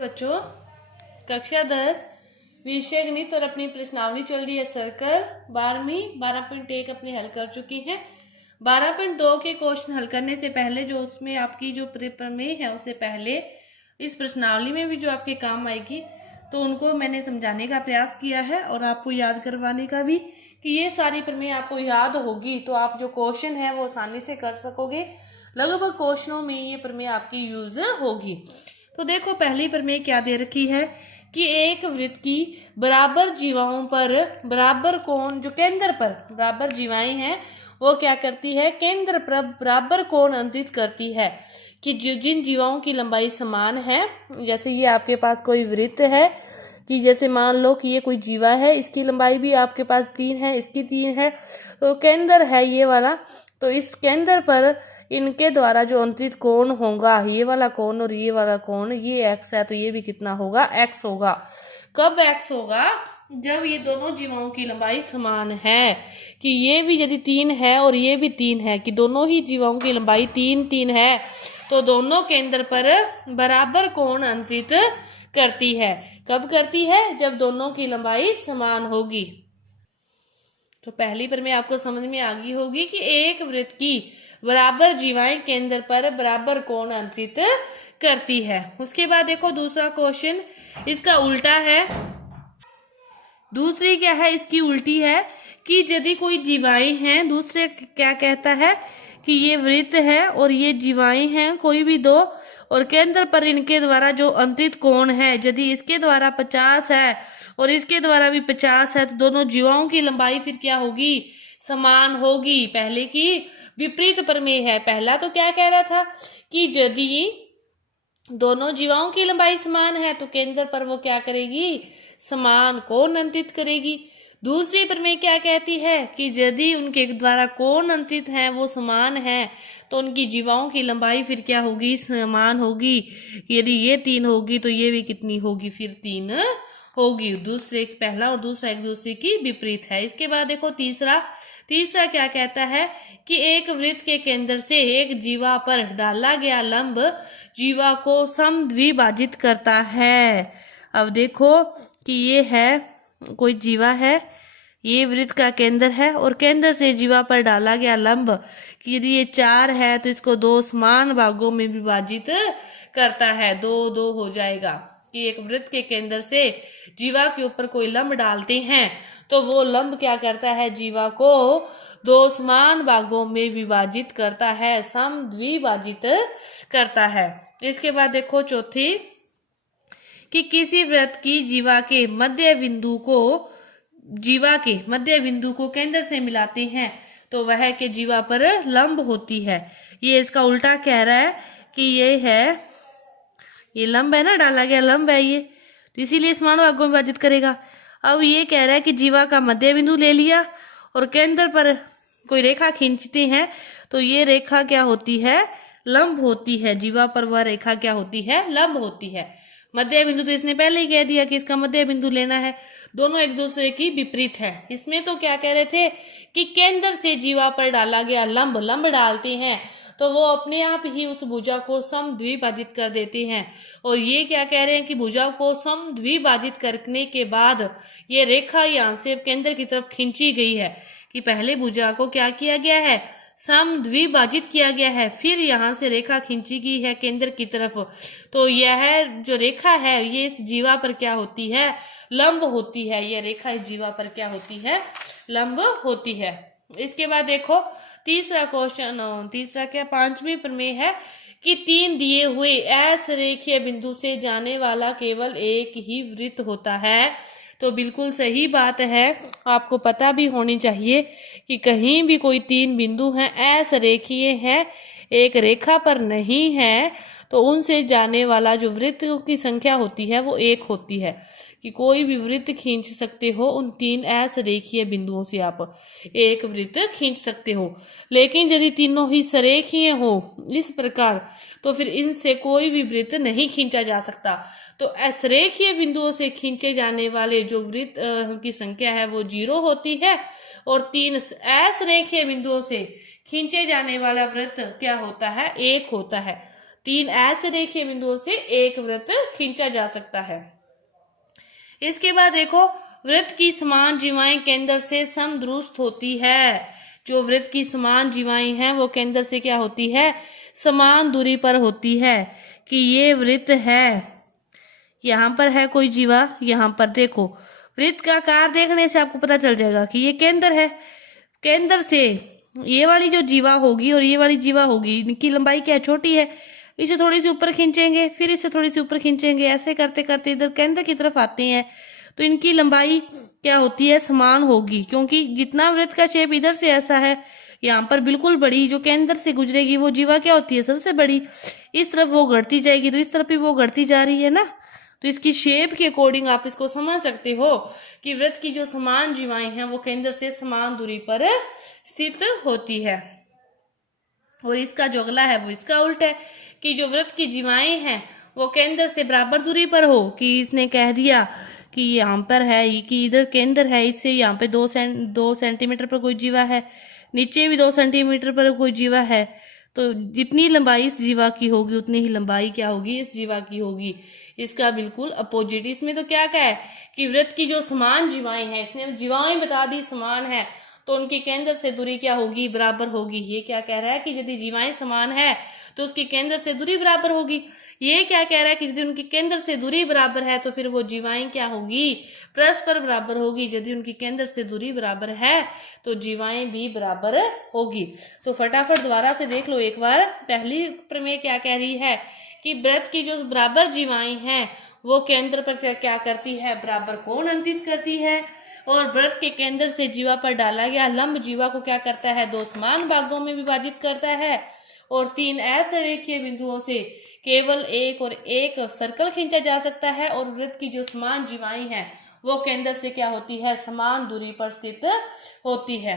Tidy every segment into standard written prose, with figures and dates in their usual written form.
बच्चों, कक्षा 10 विषय गणित और अपनी प्रश्नावली चल रही है सर्कल 12वीं 12.1 अपने हल कर चुकी हैं। 12.2 के क्वेश्चन हल करने से पहले जो उसमें आपकी जो प्रमेय है उससे पहले इस प्रश्नावली में भी जो आपके काम आएगी तो उनको मैंने समझाने का प्रयास किया है और आपको याद करवाने का भी कि ये सारी प्रमेय आपको याद होगी तो आप जो क्वेश्चन है वो आसानी से कर सकोगे। लगभग क्वेश्चनों में ये प्रमेय आपकी यूज होगी। तो देखो पहली प्रमेय क्या दे रखी है कि एक वृत्त की बराबर जीवाओं पर बराबर कोण जो केंद्र पर बराबर जीवाएं हैं वो क्या करती है, केंद्र पर बराबर कोण अंकित करती है कि जिन जीवाओं की लंबाई समान है, जैसे ये आपके पास कोई वृत्त है कि जैसे मान लो कि ये कोई जीवा है, इसकी लंबाई भी आपके पास 3 है, इसकी 3 है, तो केंद्र है ये वाला, तो इस केंद्र पर इनके द्वारा जो अंतरित कोण होगा, ये वाला कोण और ये वाला कोण, ये x है तो ये भी कितना होगा, x होगा। कब x होगा? जब ये दोनों जीवाओं की लंबाई समान है, कि ये भी यदि 3 है और ये भी 3 है, कि दोनों ही जीवाओं की लंबाई 3 है, तो दोनों केंद्र पर बराबर कोण अंतरित करती है। कब करती है? जब दोनों की लंबाई समान होगी। तो पहली प्रमेय आपको समझ में आ गई होगी कि एक वृत्त की बराबर जीवाएं केंद्र पर बराबर कोण अंतरित करती है। उसके बाद देखो दूसरा क्वेश्चन, इसका उल्टा है। दूसरी क्या है, इसकी उल्टी है कि यदि कोई जीवाएं हैं, दूसरे क्या कहता है कि ये वृत्त है और ये जीवाएं हैं कोई भी दो, और केंद्र पर इनके द्वारा जो अंतरित कोण है यदि इसके द्वारा 50 है और इसके द्वारा भी 50 है, तो दोनों जीवाओं की लंबाई फिर क्या होगी, समान होगी। पहले की विपरीत प्रमेय है। पहला तो क्या कह रहा था कि यदि दोनों जीवाओं की लंबाई समान है तो केंद्र पर वो क्या करेगी, समान कोण अंतरित करेगी। दूसरी प्रमेय क्या कहती है कि यदि उनके द्वारा कोण अंतरित है वो समान है तो उनकी जीवाओं की लंबाई फिर क्या होगी, समान होगी। यदि ये 3 होगी तो ये भी कितनी होगी, फिर 3 होगी। दूसरे पहला और दूसरा एक दूसरे की विपरीत है। इसके बाद देखो तीसरा क्या कहता है कि एक वृत्त के केंद्र से एक जीवा पर डाला गया लंब जीवा को समद्विभाजित करता है। अब देखो कि ये है कोई जीवा है, ये वृत्त का केंद्र है और केंद्र से जीवा पर डाला गया लंब कि यदि ये 4 है तो इसको 2 समान भागों में विभाजित करता है, 2 हो जाएगा। कि एक वृत्त के केंद्र से जीवा के ऊपर कोई लंब डालते हैं तो वो लंब क्या करता है, जीवा को 2 समान भागों में विभाजित करता है, समद्विभाजित करता है। इसके बाद देखो चौथी कि किसी वृत्त की जीवा के मध्य बिंदु को केंद्र से मिलाते हैं तो वह के जीवा पर लंब होती है। ये इसका उल्टा कह रहा है कि ये लंब है ना, डाला गया लंब है ये, तो इसीलिए समान भागों में विभाजित करेगा। अब ये कह रहा है कि जीवा का मध्य बिंदु ले लिया और केंद्र पर कोई रेखा खींचते हैं तो ये रेखा क्या होती है, लंब होती है। जीवा पर वह रेखा क्या होती है, लंब होती है। मध्य बिंदु तो इसने पहले ही कह दिया कि इसका मध्य बिंदु लेना है, दोनों एक दूसरे की विपरीत है। इसमें तो क्या कह रहे थे कि केंद्र से जीवा पर डाला गया लंब डालते हैं तो वो अपने आप ही उस भुजा को समद्विभाजित कर देते हैं। और ये क्या कह रहे हैं कि भुजा को समद्विभाजित करने के बाद ये रेखा यहाँ से केंद्र की तरफ खींची गई है, कि पहले भुजा को क्या किया गया है, समद्विभाजित किया गया है, फिर यहाँ से रेखा खींची गई है केंद्र की तरफ। तो यह जो रेखा है ये इस जीवा पर क्या होती है, लंब होती है। यह रेखा इस जीवा पर क्या होती है, लंब होती है। इसके बाद देखो तीसरा क्वेश्चन, तीसरा क्या, 5वीं प्रमेय है कि 3 दिए हुए असरेखीय बिंदु से जाने वाला केवल एक ही वृत्त होता है। तो बिल्कुल सही बात है, आपको पता भी होनी चाहिए कि कहीं भी कोई 3 बिंदु हैं, असरेखीय हैं, एक रेखा पर नहीं है, तो उनसे जाने वाला जो वृत्त की संख्या होती है वो 1 होती है। कि कोई भी वृत्त खींच सकते हो, उन 3 असरेखीय बिंदुओं से आप एक वृत्त खींच सकते हो। लेकिन यदि तीनों ही सरेखीय हो इस प्रकार तो फिर इनसे कोई भी वृत्त नहीं खींचा जा सकता। तो असरेखीय बिंदुओं से खींचे जाने वाले जो वृत्त की संख्या है वो 0 होती है और 3 असरेखीय बिंदुओं से खींचे जाने वाला वृत्त क्या होता है, 1 होता है। 3 ऐसे रेखीय बिंदुओं से एक वृत्त खींचा जा सकता है। इसके बाद देखो, वृत्त की समान जीवाएं केंद्र से समदूरस्थ होती है। जो वृत्त की समान जीवाएं हैं वो केंद्र से क्या होती है, समान दूरी पर होती है। कि ये वृत्त है, यहाँ पर है कोई जीवा, यहाँ पर देखो वृत्त का आकार देखने से आपको पता चल जाएगा कि ये केंद्र है। केंद्र से ये वाली जो जीवा होगी और ये वाली जीवा होगी, इनकी लंबाई क्या है, छोटी है। इसे थोड़ी सी ऊपर खींचेंगे, फिर इसे थोड़ी सी ऊपर खींचेंगे, ऐसे करते करते इधर केंद्र की तरफ आते हैं, तो इनकी लंबाई क्या होती है, समान होगी। क्योंकि जितना वृत्त का शेप इधर से ऐसा है, यहाँ पर बिल्कुल बड़ी जो केंद्र से गुजरेगी वो जीवा क्या होती है, सबसे बड़ी। इस तरफ वो घटती जाएगी तो इस तरफ भी वो घटती जा रही है ना। तो इसकी शेप के अकॉर्डिंग आप इसको समझ सकते हो कि वृत्त की जो समान जीवाएं हैं वो केंद्र से समान दूरी पर स्थित होती है। और इसका जो अगला है वो इसका उल्टा है कि जो वृत्त की जीवाएं हैं वो केंद्र से बराबर दूरी पर हो। कि इसने कह दिया कि यहाँ पर है कि इधर केंद्र है, इससे यहाँ पे 2 सेंटीमीटर पर कोई जीवा है, नीचे भी 2 सेंटीमीटर पर कोई जीवा है, तो जितनी लंबाई इस जीवा की होगी उतनी ही लंबाई क्या होगी, इस जीवा की होगी। इसका बिल्कुल अपोजिट। इसमें तो क्या है कि वृत्त की जो समान जीवाएं हैं, इसने जीवाएं बता दी समान है, तो उनकी केंद्र से दूरी क्या होगी, बराबर होगी। ये क्या कह रहा है कि यदि जीवाएं समान है तो उसकी केंद्र से दूरी बराबर होगी। ये क्या कह रहा है कि यदि उनकी केंद्र से दूरी बराबर है तो फिर वो जीवाएं क्या होगी, परस्पर बराबर होगी। यदि उनकी केंद्र से दूरी बराबर है तो जीवाएं भी बराबर होगी। तो फटाफट दोबारा से देख लो एक बार। पहली प्रमेय क्या कह रही है कि वृत्त की जो बराबर जीवाएं हैं वो केंद्र पर क्या करती है, बराबर कोण अंकित करती है। और वृत्त के केंद्र से जीवा पर डाला गया लंब जीवा को क्या करता है, 2 समान भागों में विभाजित करता है। और 3 ऐसे रेखीय बिंदुओं से केवल एक सर्कल खींचा जा सकता है। और वृत्त की जो समान जीवाएं हैं वो केंद्र से क्या होती है, समान दूरी पर स्थित होती है।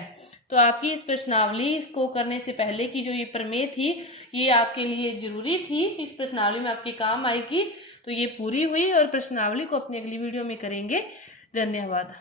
तो आपकी इस प्रश्नावली को करने से पहले की जो ये प्रमेय थी ये आपके लिए जरूरी थी, इस प्रश्नावली में आपके काम आएगी। तो ये पूरी हुई और प्रश्नावली को अपनी अगली वीडियो में करेंगे। धन्यवाद।